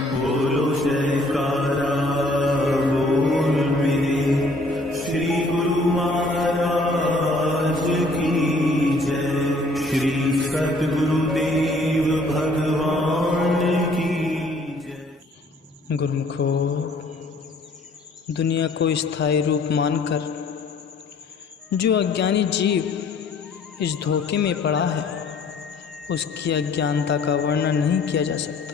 बोलो जयकारा बोल मेरे श्री गुरु महाराज की जय। श्री सद्गुरुदेव भगवान की जय। गुरुमुखो, दुनिया को स्थायी रूप मानकर जो अज्ञानी जीव इस धोखे में पड़ा है, उसकी अज्ञानता का वर्णन नहीं किया जा सकता।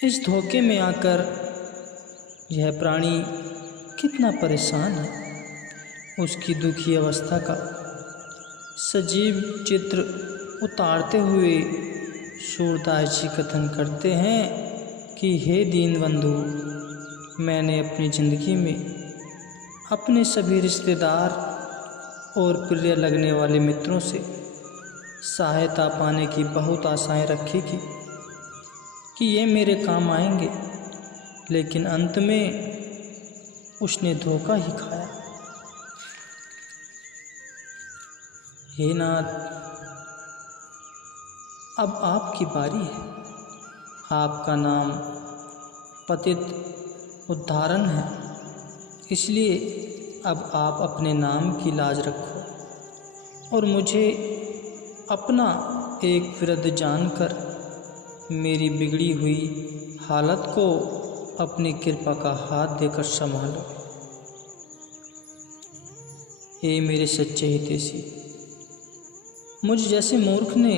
इस धोखे में आकर यह प्राणी कितना परेशान है, उसकी दुखी अवस्था का सजीव चित्र उतारते हुए सूरदास जी कथन करते हैं कि हे दीन बंधु, मैंने अपनी ज़िंदगी में अपने सभी रिश्तेदार और प्रिय लगने वाले मित्रों से सहायता पाने की बहुत आशाएं रखी थी कि ये मेरे काम आएंगे, लेकिन अंत में उसने धोखा ही खाया। हे नाथ, अब आपकी बारी है। आपका नाम पतित उद्धारण है, इसलिए अब आप अपने नाम की लाज रखो और मुझे अपना एक विरध जानकर मेरी बिगड़ी हुई हालत को अपनी कृपा का हाथ देकर संभालो। हे मेरे सच्चे हितैषी, मुझ जैसे मूर्ख ने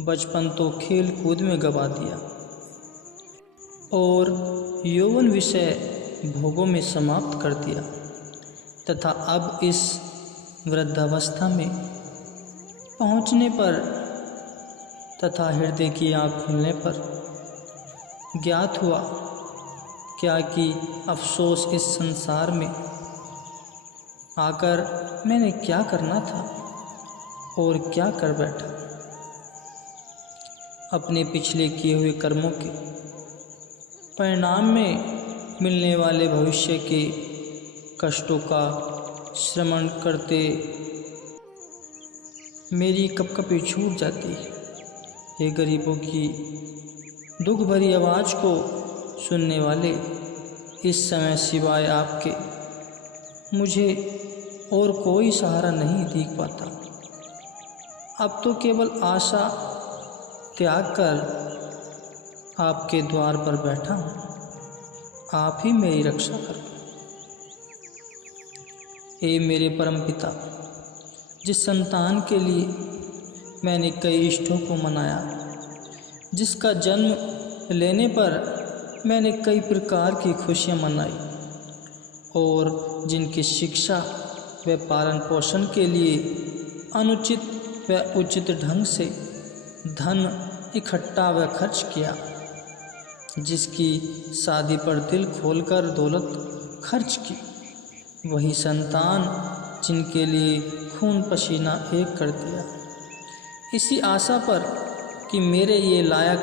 बचपन तो खेल कूद में गवा दिया और यौवन विषय भोगों में समाप्त कर दिया, तथा अब इस वृद्धावस्था में पहुँचने पर तथा हृदय की आँख खुलने पर ज्ञात हुआ क्या कि अफसोस इस संसार में आकर मैंने क्या करना था और क्या कर बैठा। अपने पिछले किए हुए कर्मों के परिणाम में मिलने वाले भविष्य के कष्टों का श्रवण करते मेरी कपकपी छूट जाती है। ये गरीबों की दुख भरी आवाज़ को सुनने वाले इस समय सिवाय आपके मुझे और कोई सहारा नहीं दिख पाता। अब तो केवल आशा त्याग कर आपके द्वार पर बैठा हूँ, आप ही मेरी रक्षा करो। हे मेरे परमपिता, जिस संतान के लिए मैंने कई इष्टों को मनाया, जिसका जन्म लेने पर मैंने कई प्रकार की खुशियाँ मनाई और जिनकी शिक्षा व पालन पोषण के लिए अनुचित व उचित ढंग से धन इकट्ठा व खर्च किया, जिसकी शादी पर दिल खोलकर दौलत खर्च की, वही संतान जिनके लिए खून पसीना एक कर दिया, इसी आशा पर कि मेरे ये लायक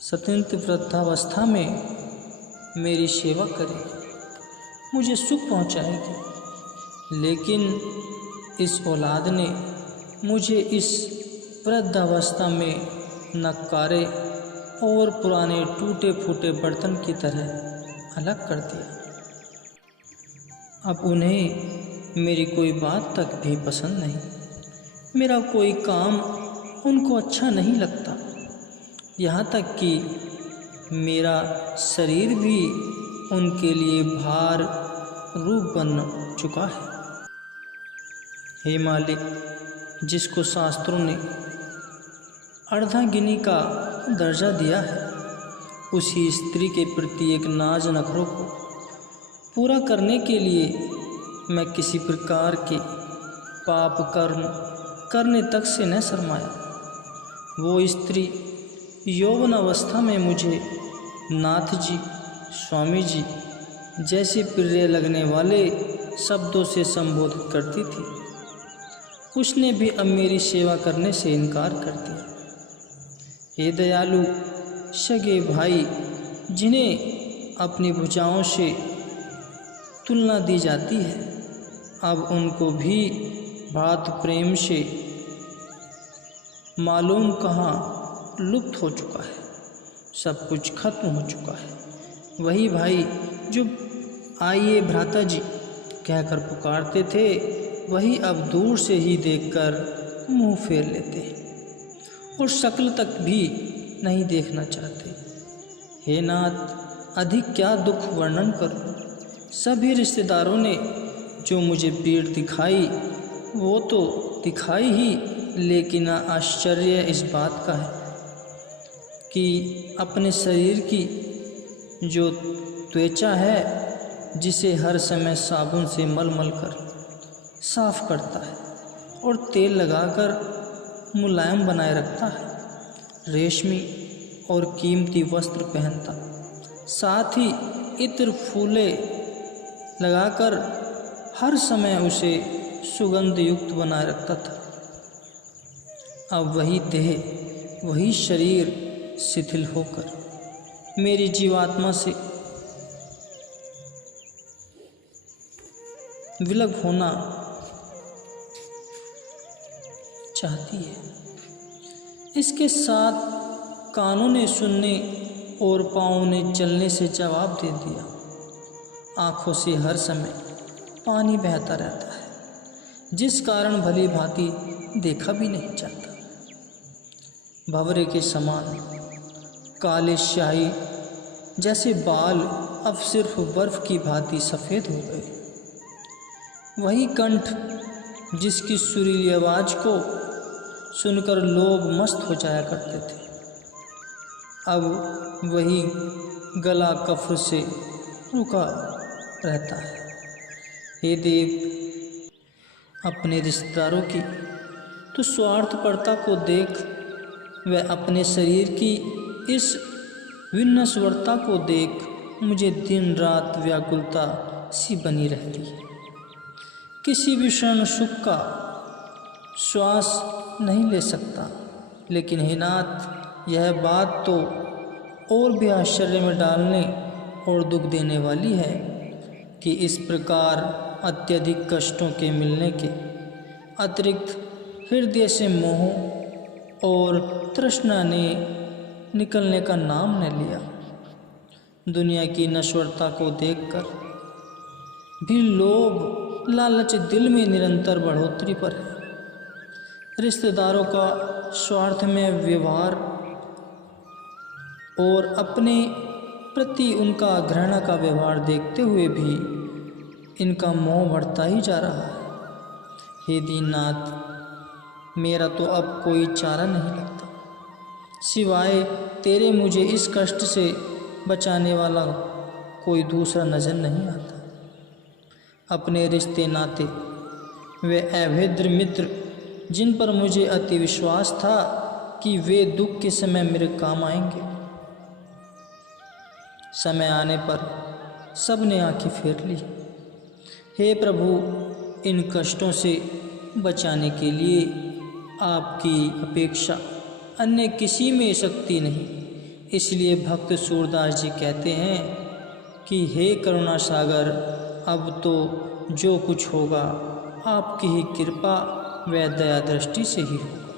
सत्यंत वृद्धावस्था में मेरी सेवा करे, मुझे सुख पहुंचाएगी। लेकिन इस औलाद ने मुझे इस वृद्धावस्था में नकारे और पुराने टूटे फूटे बर्तन की तरह अलग कर दिया। अब उन्हें मेरी कोई बात तक भी पसंद नहीं, मेरा कोई काम उनको अच्छा नहीं लगता, यहाँ तक कि मेरा शरीर भी उनके लिए भार रूप बन चुका है। हे मालिक, जिसको शास्त्रों ने अर्धांगिनी का दर्जा दिया है, उसी स्त्री के प्रति एक नाज नखरों को पूरा करने के लिए मैं किसी प्रकार के पाप कर्म करने तक से न शर्माया। वो स्त्री यौवन अवस्था में मुझे नाथ जी, स्वामी जी जैसे प्रिय लगने वाले शब्दों से संबोधित करती थी। उसने भी अब मेरी सेवा करने से इनकार कर दिया। हे दयालु सगे भाई, जिन्हें अपनी भुजाओं से तुलना दी जाती है, अब उनको भी भ्रातृ प्रेम से मालूम कहाँ लुप्त हो चुका है, सब कुछ खत्म हो चुका है। वही भाई जो आइए भ्राता जी कहकर पुकारते थे, वही अब दूर से ही देखकर मुंह फेर लेते हैं और शक्ल तक भी नहीं देखना चाहते। हे नाथ, अधिक क्या दुख वर्णन करूं। सभी रिश्तेदारों ने जो मुझे पीड़ दिखाई वो तो दिखाई ही, लेकिन आश्चर्य इस बात का है कि अपने शरीर की जो त्वचा है, जिसे हर समय साबुन से मल कर साफ करता है और तेल लगाकर मुलायम बनाए रखता है, रेशमी और कीमती वस्त्र पहनता, साथ ही इत्र फूले लगाकर हर समय उसे सुगंध युक्त बनाए रखता था। अब वही देह, वही शरीर शिथिल होकर मेरी जीवात्मा से विलग होना चाहती है। इसके साथ कानों ने सुनने और पाँवों ने चलने से जवाब दे दिया। आँखों से हर समय पानी बहता रहता है, जिस कारण भली भांति देखा भी नहीं जाता। भंवरे के समान काले स्याही जैसे बाल अब सिर्फ बर्फ की भांति सफ़ेद हो गए। वही कंठ जिसकी सुरीली आवाज़ को सुनकर लोग मस्त हो जाया करते थे, अब वही गला कफ्र से रुका रहता है। हे देव, अपने रिश्तेदारों की तो स्वार्थपरता को देख व अपने शरीर की इस विनस्वरता को देख मुझे दिन रात व्याकुलता सी बनी रहती है। किसी भी क्षण सुख का श्वास नहीं ले सकता। लेकिन हे नाथ, यह बात तो और भी आश्चर्य में डालने और दुख देने वाली है कि इस प्रकार अत्यधिक कष्टों के मिलने के अतिरिक्त हृदय से मोह और तृष्णा ने निकलने का नाम न लिया। दुनिया की नश्वरता को देखकर भी लोभ लालच दिल में निरंतर बढ़ोतरी पर है। रिश्तेदारों का स्वार्थ में व्यवहार और अपने प्रति उनका घृणा का व्यवहार देखते हुए भी इनका मोह बढ़ता ही जा रहा है। हे दीननाथ, मेरा तो अब कोई चारा नहीं लगता, सिवाय तेरे मुझे इस कष्ट से बचाने वाला कोई दूसरा नज़र नहीं आता। अपने रिश्ते नाते वे अभेद्य मित्र जिन पर मुझे अति विश्वास था कि वे दुख के समय मेरे काम आएंगे, समय आने पर सब ने आंखें फेर ली। हे प्रभु, इन कष्टों से बचाने के लिए आपकी अपेक्षा अन्य किसी में शक्ति नहीं। इसलिए भक्त सूरदास जी कहते हैं कि हे करुणा सागर, अब तो जो कुछ होगा आपकी ही कृपा व दया दृष्टि से ही होगा।